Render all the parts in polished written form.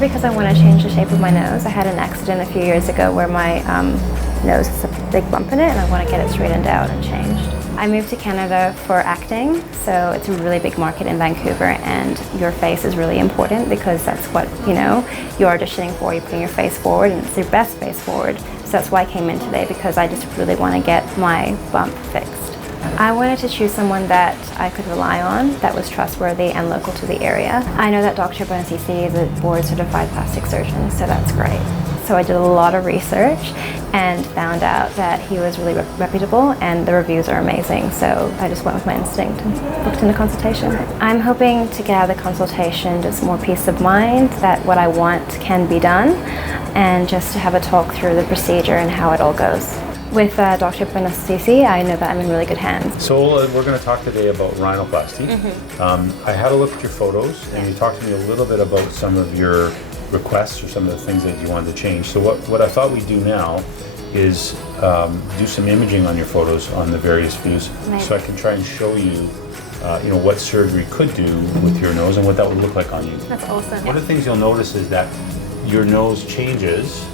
because I want to change the shape of my nose. I had an accident a few years ago where my nose has a big bump in it, and I want to get it straightened out and changed. I moved to Canada for acting, so it's a really big market in Vancouver, and your face is really important because that's what, you know, you're auditioning for. You're putting your face forward, and it's your best face forward. So that's why I came in today, because I just really want to get my bump fixed. I wanted to choose someone that I could rely on, that was trustworthy and local to the area. I know that Dr. Buonassisi is a board-certified plastic surgeon, so that's great. So I did a lot of research and found out that he was really reputable, and the reviews are amazing. So I just went with my instinct and booked in a consultation. I'm hoping to get out of the consultation just more peace of mind that what I want can be done, and just to have a talk through the procedure and how it all goes. With Dr. Buonassisi, I know that I'm in really good hands. So Ola, we're going to talk today about rhinoplasty. I had a look at your photos, and you talked to me a little bit about some of your requests or some of the things that you wanted to change. So what I thought we'd do now is do some imaging on your photos on the various views, so I can try and show you, you know, what surgery could do with your nose and what that would look like on you. That's awesome. One of the things you'll notice is that your nose changes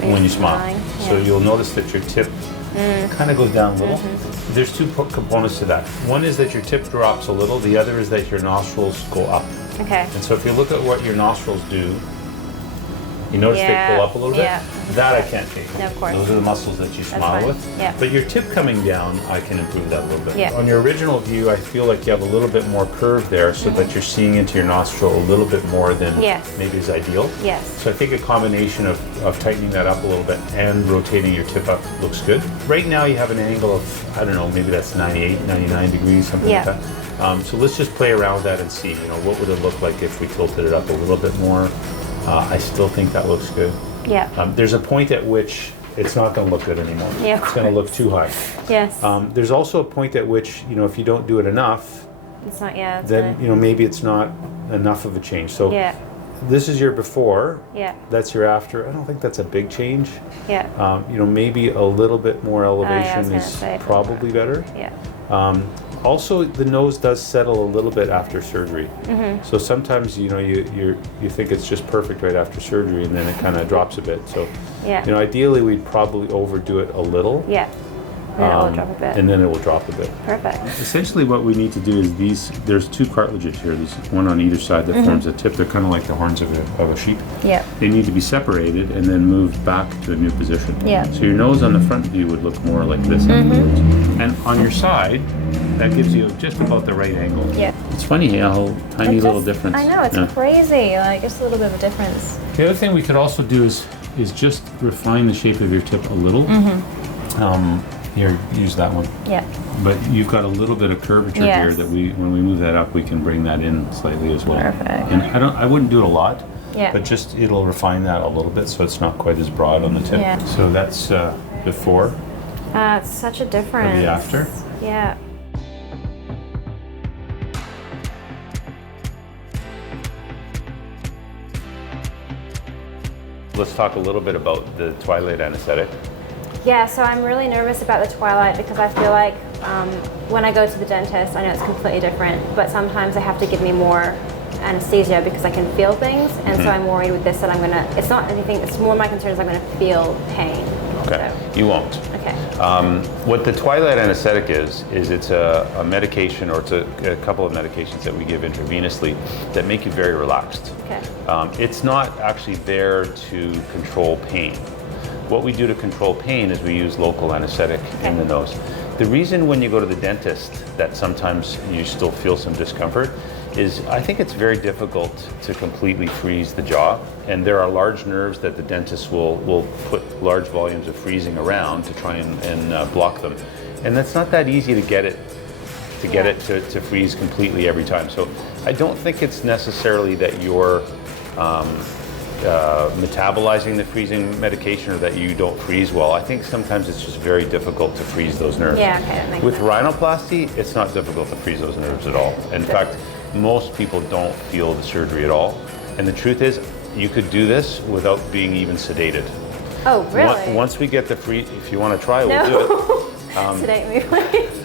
when you smile. So you'll notice that your tip kind of goes down a little. There's two components to that. One is that your tip drops a little. The other is that your nostrils go up. Okay. And so if you look at what your nostrils do, you notice they pull up a little bit? That I can't change. No, of course. Those are the muscles that you smile with. Yeah. But your tip coming down, I can improve that a little bit. Yeah. On your original view, I feel like you have a little bit more curve there, so that you're seeing into your nostril a little bit more than maybe is ideal. Yes. So I think a combination of tightening that up a little bit and rotating your tip up looks good. Right now you have an angle of, I don't know, maybe that's 98, 99 degrees, something like that. So let's just play around with that and see, you know, what would it look like if we tilted it up a little bit more. I still think that looks good. Yeah. There's a point at which it's not going to look good anymore. Yeah, it's going to look too high. Yes. There's also a point at which, you know, if you don't do it enough, it's not, then, you know, maybe it's not enough of a change. So this is your before. Yeah. That's your after. I don't think that's a big change. Yeah. You know, maybe a little bit more elevation is probably better. Yeah. Also, the nose does settle a little bit after surgery. So sometimes, you know, you think it's just perfect right after surgery, and then it kind of drops a bit. So, you know, ideally we'd probably overdo it a little. Yeah. And then it will drop a bit. And then it will drop a bit. Perfect. Essentially what we need to do is there's two cartilages here. There's one on either side that forms a tip. They're kind of like the horns of a sheep. Yeah. They need to be separated and then moved back to a new position. Yeah. So your nose on the front view would look more like this afterwards. And on your side, that gives you just about the right angle. Yeah. It's funny how tiny little difference. I know, it's crazy. Like, just a little bit of a difference. The other thing we could also do is just refine the shape of your tip a little. Here, use that one. Yeah. But you've got a little bit of curvature here that when we move that up, we can bring that in slightly as well. Perfect. And I wouldn't do it a lot. Yeah. But just it'll refine that a little bit so it's not quite as broad on the tip. Yeah. So that's before. It's such a difference. Maybe after. Yeah. Let's talk a little bit about the twilight anesthetic. Yeah, so I'm really nervous about the twilight because I feel like when I go to the dentist, I know it's completely different, but sometimes they have to give me more anesthesia because I can feel things, and so I'm worried with this that I'm gonna, it's not anything, it's more my concern is I'm gonna feel pain. Okay, So. you won't. Okay. What the twilight anesthetic is it's a medication, or it's a couple of medications that we give intravenously that make you very relaxed. Okay. It's not actually there to control pain. What we do to control pain is we use local anesthetic in the nose. The reason when you go to the dentist that sometimes you still feel some discomfort is I think it's very difficult to completely freeze the jaw, and there are large nerves that the dentist will put large volumes of freezing around to try and block them. And that's not that easy to get it to freeze completely every time. So I don't think it's necessarily that you're metabolizing the freezing medication or that you don't freeze well. I think sometimes it's just very difficult to freeze those nerves. Yeah, okay, that makes With sense. rhinoplasty, it's not difficult to freeze those nerves at all. In fact, most people don't feel the surgery at all. And the truth is, you could do this without being even sedated. Oh, really? Once we get the free, if you want to try, we'll do it. Sedate me, please.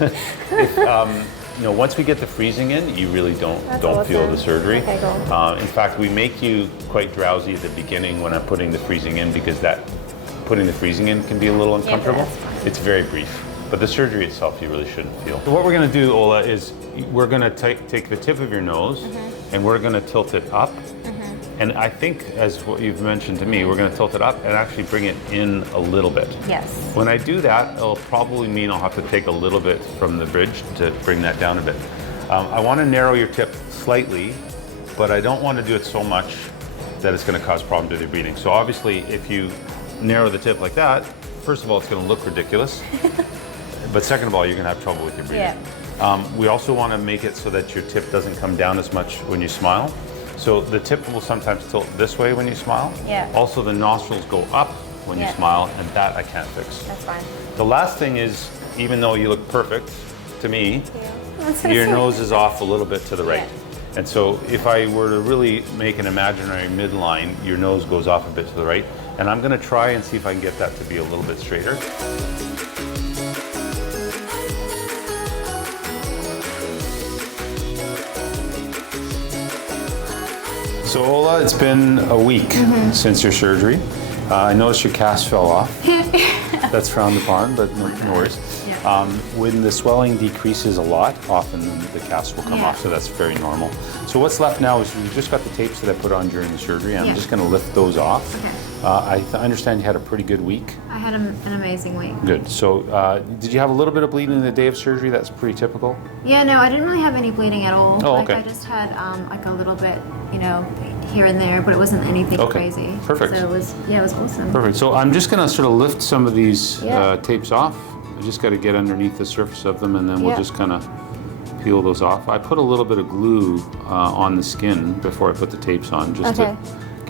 once we get the freezing in, you really don't awesome. feel the surgery. Okay, cool. In fact, we make you quite drowsy at the beginning when I'm putting the freezing in, because putting the freezing in can be a little uncomfortable. It's very brief. But the surgery itself, you really shouldn't feel. So what we're going to do, Ola, is we're going to take the tip of your nose and we're going to tilt it up. And I think, as what you've mentioned to me, we're going to tilt it up and actually bring it in a little bit. Yes. When I do that, it'll probably mean I'll have to take a little bit from the bridge to bring that down a bit. I want to narrow your tip slightly, but I don't want to do it so much that it's going to cause problems with your breathing. So obviously, if you narrow the tip like that, first of all, it's going to look ridiculous. But second of all, you're going to have trouble with your breathing. Yeah. We also want to make it so that your tip doesn't come down as much when you smile. So the tip will sometimes tilt this way when you smile. Yeah. Also, the nostrils go up when you smile, and that I can't fix. That's fine. The last thing is, even though you look perfect to me, your nose is off a little bit to the right. Yeah. And so if I were to really make an imaginary midline, your nose goes off a bit to the right. And I'm going to try and see if I can get that to be a little bit straighter. So Ola, it's been a week since your surgery. I noticed your cast fell off. That's frowned upon, but no worries. Yeah. When the swelling decreases a lot, often the cast will come off, so that's very normal. So what's left now is you just got the tapes that I put on during the surgery. I'm just going to lift those off. Okay. I understand you had a pretty good week. I had an amazing week. Good. So did you have a little bit of bleeding the day of surgery? That's pretty typical. Yeah, no, I didn't really have any bleeding at all. Oh, okay. I just had like a little bit, here and there, but it wasn't anything crazy. Perfect. So it was awesome. Perfect. So I'm just going to sort of lift some of these tapes off. I just got to get underneath the surface of them, and then we'll just kind of peel those off. I put a little bit of glue on the skin before I put the tapes on, just to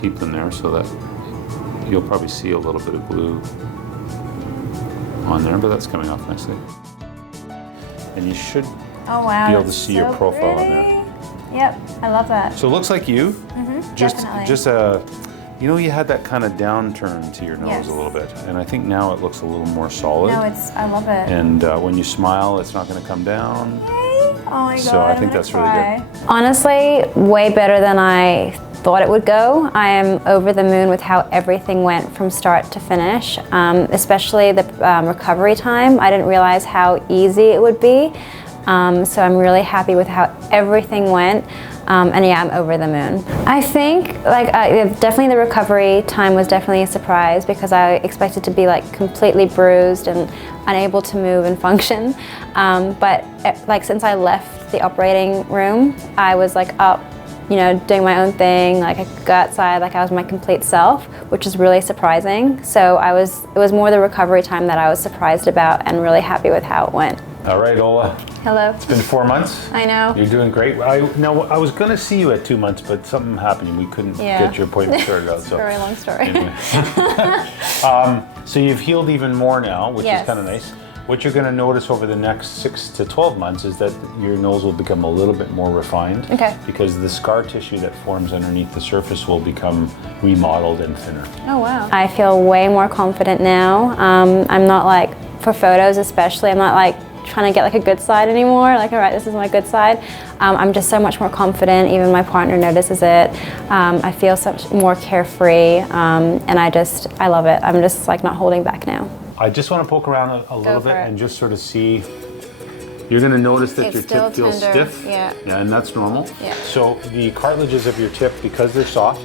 keep them there, so that you'll probably see a little bit of glue on there, but that's coming off nicely. And you should be able to see your profile on there. Yep, I love that. So it looks like you. Just you had that kind of downturn to your nose a little bit, and I think now it looks a little more solid. No, I love it. And when you smile, it's not going to come down. Yay. Oh my God. So I think that's really good. Honestly, way better than I thought it would go. I am over the moon with how everything went from start to finish, especially the recovery time. I didn't realize how easy it would be. So I'm really happy with how everything went. And yeah, I'm over the moon. I think definitely the recovery time was definitely a surprise, because I expected to be completely bruised and unable to move and function. But since I left the operating room, I was up, doing my own thing. I could go outside, I was my complete self, which is really surprising. So it was more the recovery time that I was surprised about, and really happy with how it went. All right, Ola. Hello. It's been 4 months. I know. You're doing great. I was going to see you at 2 months, but something happened and we couldn't get your appointment started out. It's a very long story. Anyway. So you've healed even more now, which is kind of nice. What you're going to notice over the next 6 to 12 months is that your nose will become a little bit more refined. Okay. Because the scar tissue that forms underneath the surface will become remodeled and thinner. Oh, wow. I feel way more confident now. I'm not for photos especially, I'm not trying to get a good side anymore. All right, this is my good side. I'm just so much more confident. Even my partner notices it. I feel so much more carefree, and I love it. I'm just not holding back now. I just want to poke around a little bit and just sort of see. You're going to notice that your tip feels stiff. Yeah, and that's normal. Yeah. So the cartilages of your tip, because they're soft,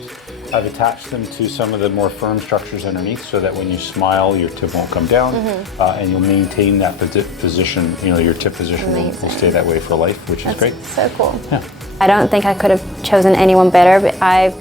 I've attached them to some of the more firm structures underneath, so that when you smile, your tip won't come down, and you'll maintain that position. Your tip position will stay that way for life, which is great. So cool. Yeah. I don't think I could have chosen anyone better, but I've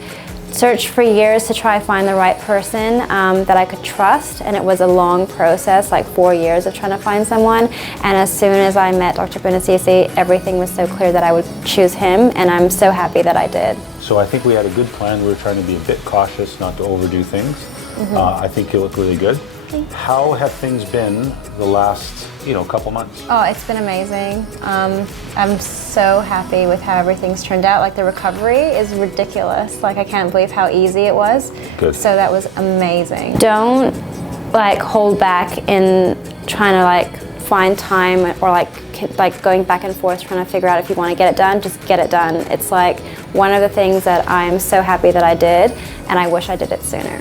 searched for years to try to find the right person that I could trust, and it was a long process, 4 years of trying to find someone. And as soon as I met Dr. Buonassisi, everything was so clear that I would choose him, and I'm so happy that I did. So I think we had a good plan. We were trying to be a bit cautious, not to overdo things. I think you look really good. How have things been the last, couple months? Oh, it's been amazing. I'm so happy with how everything's turned out. The recovery is ridiculous. I can't believe how easy it was. Good. So that was amazing. Don't hold back in trying to find time or like going back and forth trying to figure out if you want to get it done, just get it done. It's like one of the things that I'm so happy that I did, and I wish I did it sooner.